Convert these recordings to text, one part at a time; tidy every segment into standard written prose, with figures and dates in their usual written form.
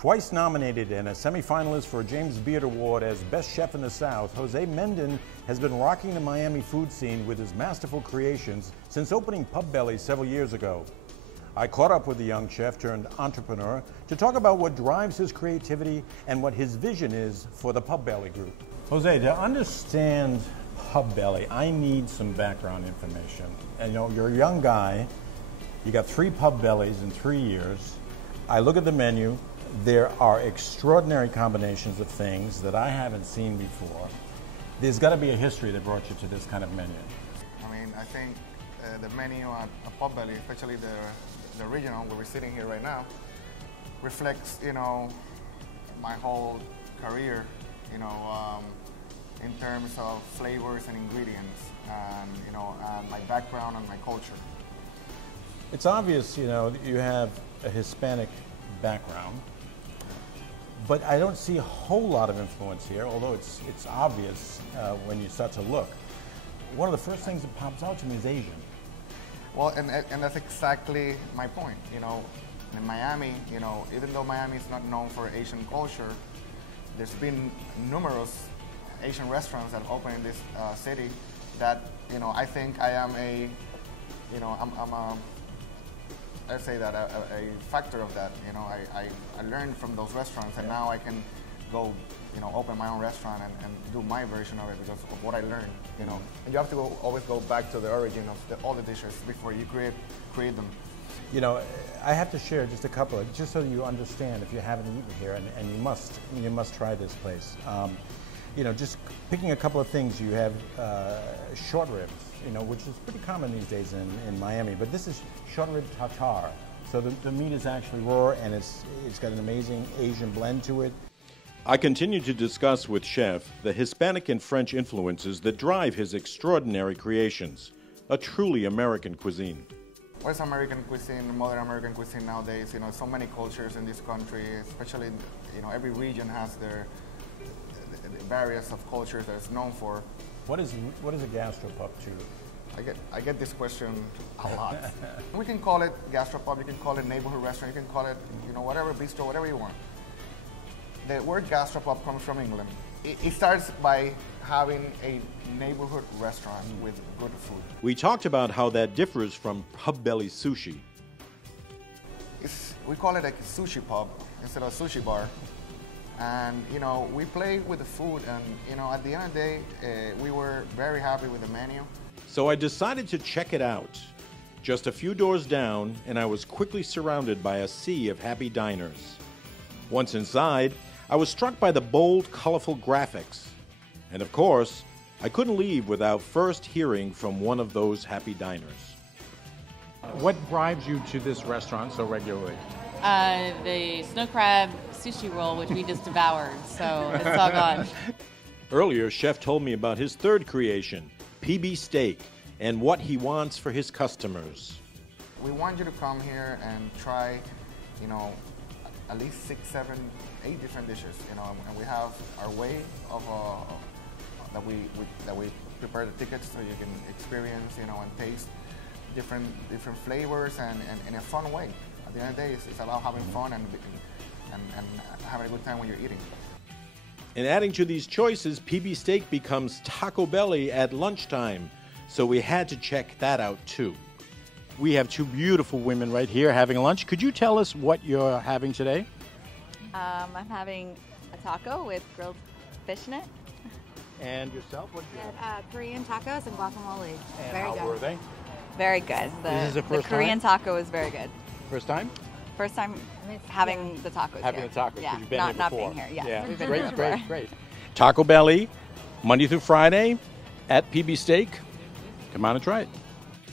Twice nominated and a semifinalist for a James Beard Award as Best Chef in the South, Jose Mendin has been rocking the Miami food scene with his masterful creations since opening Pubbelly several years ago. I caught up with the young chef turned entrepreneur to talk about what drives his creativity and what his vision is for the Pubbelly group. Jose, to understand Pubbelly, I need some background information. And you're a young guy, you got 3 Pubbellys in 3 years. I look at the menu. There are extraordinary combinations of things that I haven't seen before. There's got to be a history that brought you to this kind of menu. I mean, I think the menu at Pubbelly, especially the original where we're sitting here right now, reflects, my whole career, in terms of flavors and ingredients, and my background and my culture. It's obvious, you have a Hispanic background. But I don't see a whole lot of influence here, although it's obvious when you start to look. One of the first things that pops out to me is Asian. Well, and that's exactly my point. In Miami, even though Miami is not known for Asian culture, there's been numerous Asian restaurants that open in this city that, I think I am I'd say that a factor of that. I learned from those restaurants, and now I can go, open my own restaurant and do my version of it because of what I learned. And you have to always go back to the origin of all the dishes before you create them. I have to share just a couple, just so you understand if you haven't eaten here, and you must try this place. Just picking a couple of things, you have short ribs, which is pretty common these days in Miami, but this is short rib tartare. So the meat is actually raw, and it's got an amazing Asian blend to it. I continue to discuss with Chef the Hispanic and French influences that drive his extraordinary creations, a truly American cuisine. What's American cuisine, modern American cuisine nowadays? So many cultures in this country, especially, every region has their various of cultures that it's known for. What is a gastropub to? I get this question a lot. We can call it gastropub, you can call it neighborhood restaurant, you can call it, whatever, bistro, whatever you want. The word gastropub comes from England. It starts by having a neighborhood restaurant with good food. We talked about how that differs from Pubbelly sushi. We call it a sushi pub instead of a sushi bar. And, we play with the food, and, at the end of the day, we were very happy with the menu. So I decided to check it out. Just a few doors down, and I was quickly surrounded by a sea of happy diners. Once inside, I was struck by the bold, colorful graphics. And of course, I couldn't leave without first hearing from one of those happy diners. What drives you to this restaurant so regularly? The snow crab sushi roll, which we just devoured, so it's all gone. Earlier, Chef told me about his third creation, PB Steak, and what he wants for his customers. We want you to come here and try, at least 6, 7, 8 different dishes, and we have our way of that we prepare the tickets so you can experience, and taste different flavors and in a fun way. At the end of the day, it's about having fun and having a good time when you're eating. And adding to these choices, PB Steak becomes Taco Belly at lunchtime, so we had to check that out too. We have 2 beautiful women right here having lunch. Could you tell us what you're having today? I'm having a taco with grilled fish in it. And yourself? What do you have? Korean tacos and guacamole. And very how good. were they? Very good. This is the first Korean time? taco is very good. First time? First time having the tacos Having here. the tacos, Yeah, you've been not, here not before. being here. Yes, Yeah, we've been great, here great, before. great. Taco Belly, Monday through Friday at PB Steak. Come on and try it.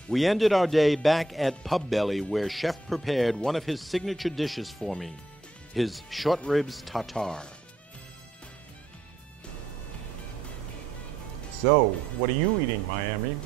We ended our day back at Pubbelly, where Chef prepared one of his signature dishes for me, his short ribs tartare. So, what are you eating, Miami?